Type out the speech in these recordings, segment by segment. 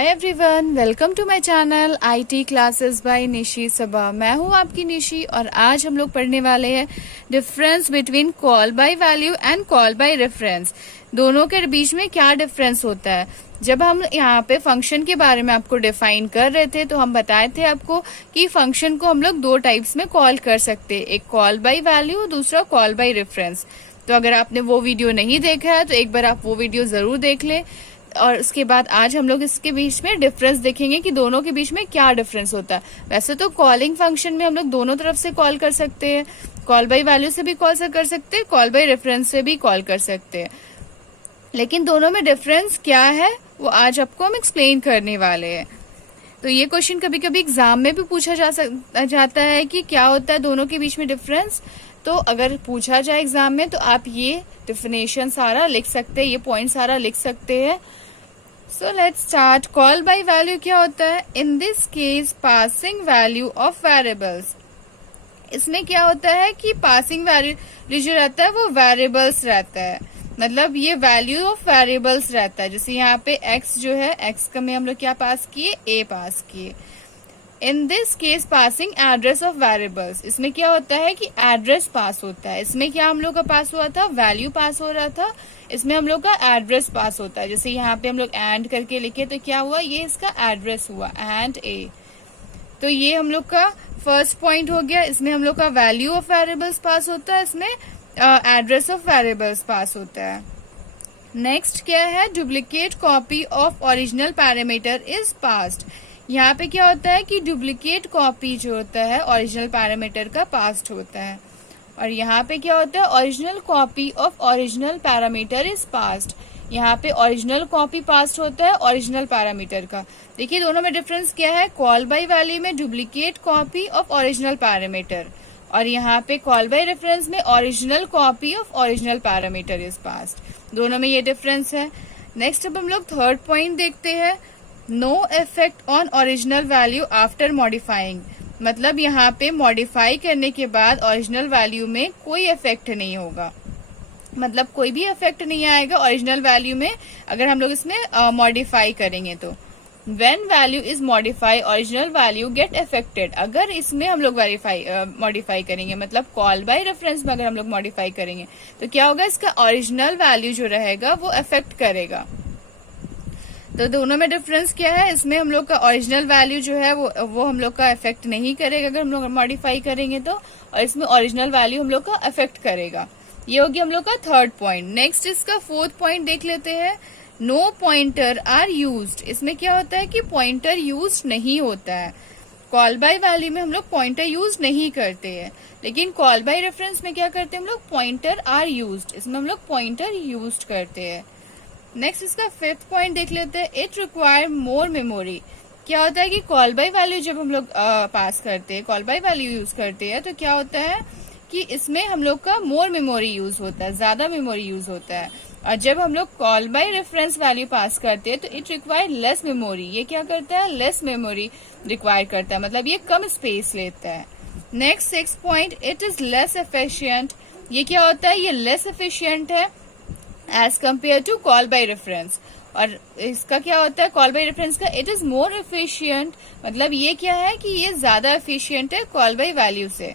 Hi everyone, welcome to my channel IT classes by Nishi Saba. मैं हूं आपकी निशी और आज हम लोग पढ़ने वाले हैं difference between call by value and call by reference. दोनों के बीच में क्या डिफरेंस होता है। जब हम यहाँ पे फंक्शन के बारे में आपको डिफाइन कर रहे थे तो हम बताए थे आपको कि फंक्शन को हम लोग दो टाइप्स में कॉल कर सकते हैं, एक कॉल बाय वैल्यू, दूसरा कॉल बाय रेफरेंस। तो अगर आपने वो वीडियो नहीं देखा है तो एक बार आप वो वीडियो जरूर देख लें। और उसके बाद आज हम लोग इसके बीच में डिफरेंस देखेंगे कि दोनों के बीच में क्या डिफरेंस होता है। वैसे तो कॉलिंग फंक्शन में हम लोग दोनों तरफ से कॉल कर सकते हैं, कॉल बाय वैल्यू से भी कॉल कर सकते हैं, कॉल बाय रेफरेंस से भी कॉल कर सकते हैं। लेकिन दोनों में डिफरेंस क्या है वो आज आपको हम एक्सप्लेन करने वाले हैं। तो ये क्वेश्चन कभी कभी एग्जाम में भी पूछा जाता है कि क्या होता है दोनों के बीच में डिफरेंस। तो अगर पूछा जाए एग्जाम में तो आप ये डेफिनेशन सारा लिख सकते हैं, ये पॉइंट सारा लिख सकते हैं। So let's start. Call by value क्या होता है? In this case passing value of variables. इसमें क्या होता है कि पासिंग वैल्यू जो रहता है वो वेरिएबल्स रहता है, मतलब ये वैल्यू ऑफ वेरिएबल्स रहता है। जैसे यहाँ पे x जो है, x का में हम लोग क्या पास किए, a पास किए। In this case passing address of variables. इसमें क्या होता है कि एड्रेस पास होता है। इसमें क्या हम लोग का पास हुआ था, वैल्यू पास हो रहा था, इसमें हम लोग का एड्रेस पास होता है। जैसे यहाँ पे हम लोग एंड करके लिखे तो क्या हुआ, ये इसका एड्रेस हुआ एंड ए। तो ये हम लोग का फर्स्ट पॉइंट हो गया। इसमें हम लोग का वैल्यू ऑफ वेरिएबल्स पास होता है, इसमें एड्रेस ऑफ वेरिएबल्स पास होता है। नेक्स्ट क्या है, duplicate copy of original parameter is passed. यहाँ पे क्या होता है कि डुप्लीकेट कॉपी जो होता है ओरिजिनल पैरामीटर का पास्ट होता है। और यहाँ पे क्या होता है, original copy of original parameter is passed. यहाँ पे ओरिजिनल कॉपी पास्ट होता है ओरिजिनल पैरामीटर का। देखिए दोनों में डिफरेंस क्या है, कॉल बाय वैल्यू में duplicate copy of original parameter और यहाँ पे कॉल बाय रेफरेंस में original copy of original parameter is passed. दोनों में ये डिफरेंस है। नेक्स्ट अब हम लोग थर्ड पॉइंट देखते हैं, no effect on original value after modifying. मतलब यहाँ पे मॉडिफाई करने के बाद ओरिजिनल वैल्यू में कोई इफेक्ट नहीं होगा, मतलब कोई भी इफेक्ट नहीं आएगा ओरिजिनल वैल्यू में अगर हम लोग इसमें मॉडिफाई करेंगे तो। When value is modified, original value get affected। अगर इसमें हम लोग मॉडिफाई करेंगे, मतलब कॉल बाय रेफरेंस में अगर हम लोग मॉडिफाई करेंगे तो क्या होगा, इसका ओरिजिनल वैल्यू जो रहेगा वो अफेक्ट करेगा। तो दोनों में डिफरेंस क्या है, इसमें हम लोग का ओरिजिनल वैल्यू जो है वो हम लोग का अफेक्ट नहीं करेगा अगर हम लोग मॉडिफाई करेंगे तो, और इसमें ओरिजिनल वैल्यू हम लोग का अफेक्ट करेगा। ये हो गया हम लोग का थर्ड पॉइंट। नेक्स्ट इसका फोर्थ पॉइंट देख लेते हैं, नो पॉइंटर आर यूज्ड। इसमें क्या होता है कि पॉइंटर यूज नहीं होता है। कॉल बाय वैल्यू में हम लोग पॉइंटर यूज नहीं करते हैं, लेकिन कॉल बाय रेफरेंस में क्या करते हैं हम लोग, पॉइंटर आर यूज्ड। इसमें हम लोग पॉइंटर यूज करते हैं। नेक्स्ट इसका फिफ्थ पॉइंट देख लेते हैं, इट रिक्वायर मोर मेमोरी। क्या होता है कि कॉल बाय वैल्यू जब हम लोग पास करते हैं, कॉल बाय वैल्यू यूज करते हैं तो क्या होता है कि इसमें हम लोग का मोर मेमोरी यूज होता है, ज्यादा मेमोरी यूज होता है। और जब हम लोग call by reference value pass करते हैं तो इट रिक्वायर लेस मेमोरी। ये क्या करता है, लेस मेमोरी रिक्वायर करता है, मतलब ये कम स्पेस लेता है। Next six point, it is less efficient. ये क्या होता है, ये लेस एफिशिएंट है as compare to call by reference. और इसका क्या होता है, कॉल बाय रेफरेंस का इट इज मोर एफिशिएंट, मतलब ये क्या है कि ये ज्यादा एफिशिएंट है कॉल बाय वैल्यू से।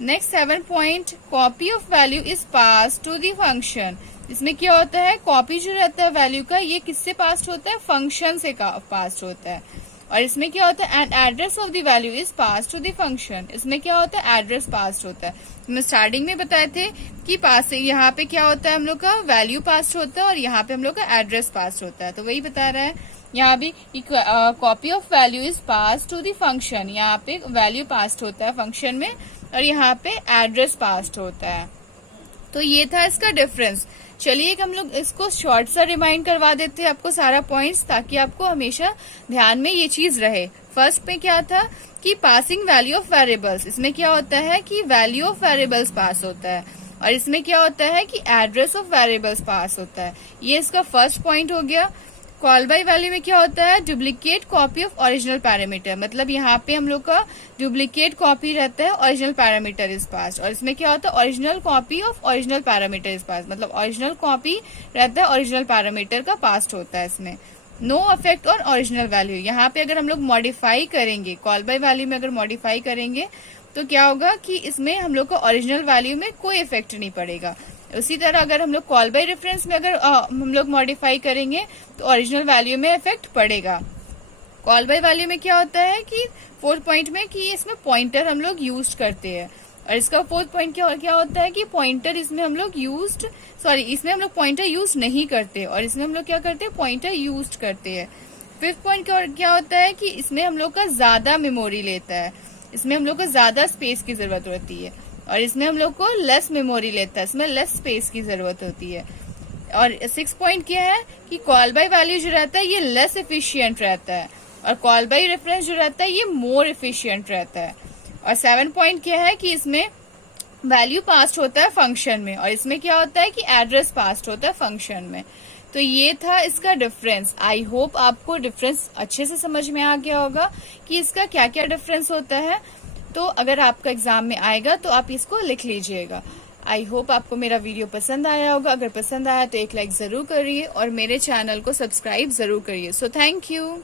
Next seven point, copy of value is pass to the function. इसमें क्या होता है, कॉपी जो रहता है वैल्यू का ये किससे पास होता है, फंक्शन से पास होता है। और इसमें क्या होता है, and address of the value is pass to the function. इसमें क्या होता है, एड्रेस पास होता है। हम स्टार्टिंग में बताए थे कि पास यहाँ पे क्या होता है, हम लोग का वैल्यू पास होता है और यहाँ पे हम लोग का एड्रेस पास होता है। तो वही बता रहा है यहाँ भी, copy of value is pass to the function. यहाँ पे वैल्यू पास होता है फंक्शन में और यहाँ पे एड्रेस पास होता है। तो ये था इसका डिफरेंस। चलिए हम लोग इसको शॉर्ट सा रिमाइंड करवा देते हैं आपको सारा पॉइंट्स, ताकि आपको हमेशा ध्यान में ये चीज रहे। फर्स्ट में क्या था कि पासिंग वैल्यू ऑफ वेरिएबल्स। इसमें क्या होता है कि वैल्यू ऑफ वेरिएबल्स पास होता है और इसमें क्या होता है कि एड्रेस ऑफ वेरिएबल्स पास होता है। ये इसका फर्स्ट पॉइंट हो गया। कॉल बाय वैल्यू में क्या होता है, duplicate copy of original parameter, मतलब यहाँ पे हम लोग का डुप्लीकेट कॉपी रहता है ओरिजिनल पैरामीटर इज पास। और इसमें क्या होता है, original copy of original parameter is pass, मतलब ओरिजिनल कॉपी रहता है ओरिजिनल पैरामीटर का पास्ट होता है इसमें। No affect on original value. यहाँ पे अगर हम लोग मॉडिफाई करेंगे, कॉल बाय वैल्यू में अगर मॉडिफाई करेंगे तो क्या होगा कि इसमें हम लोग को ओरिजिनल वैल्यू में कोई इफेक्ट नहीं पड़ेगा। उसी तरह अगर हम लोग कॉल बाय रेफरेंस में अगर हम लोग मॉडिफाई करेंगे तो ओरिजिनल वैल्यू में इफेक्ट पड़ेगा। कॉल बाय वैल्यू में क्या होता है कि 4th पॉइंट में कि इसमें पॉइंटर हम लोग यूज करते हैं, और इसका 4th पॉइंट क्या होता है कि पॉइंटर इसमें हम लोग इसमें हम लोग पॉइंटर यूज नहीं करते, और इसमें हम लोग क्या करते हैं, पॉइंटर यूज करते हैं। 5th पॉइंट क्या होता है कि इसमें हम लोग का ज्यादा मेमोरी लेता है, इसमें हम लोग को ज्यादा स्पेस की जरूरत होती है, और इसमें हम लोग को लेस मेमोरी लेता है, इसमें लेस स्पेस की जरूरत होती है। और 6th पॉइंट क्या है कि कॉल बाय वैल्यू जो रहता है ये लेस एफिशिएंट रहता है, और कॉल बाय रेफरेंस जो रहता है ये मोर एफिशिएंट रहता है। और 7 पॉइंट क्या है कि इसमें वैल्यू पास्ट होता है फंक्शन में, और इसमें क्या होता है कि एड्रेस पास्ट होता है फंक्शन में। तो ये था इसका डिफरेंस। आई होप आपको डिफरेंस अच्छे से समझ में आ गया होगा कि इसका क्या क्या डिफरेंस होता है। तो अगर आपका एग्जाम में आएगा तो आप इसको लिख लीजिएगा। आई होप आपको मेरा वीडियो पसंद आया होगा। अगर पसंद आया तो एक लाइक जरूर करिए और मेरे चैनल को सब्सक्राइब जरूर करिए। So thank you.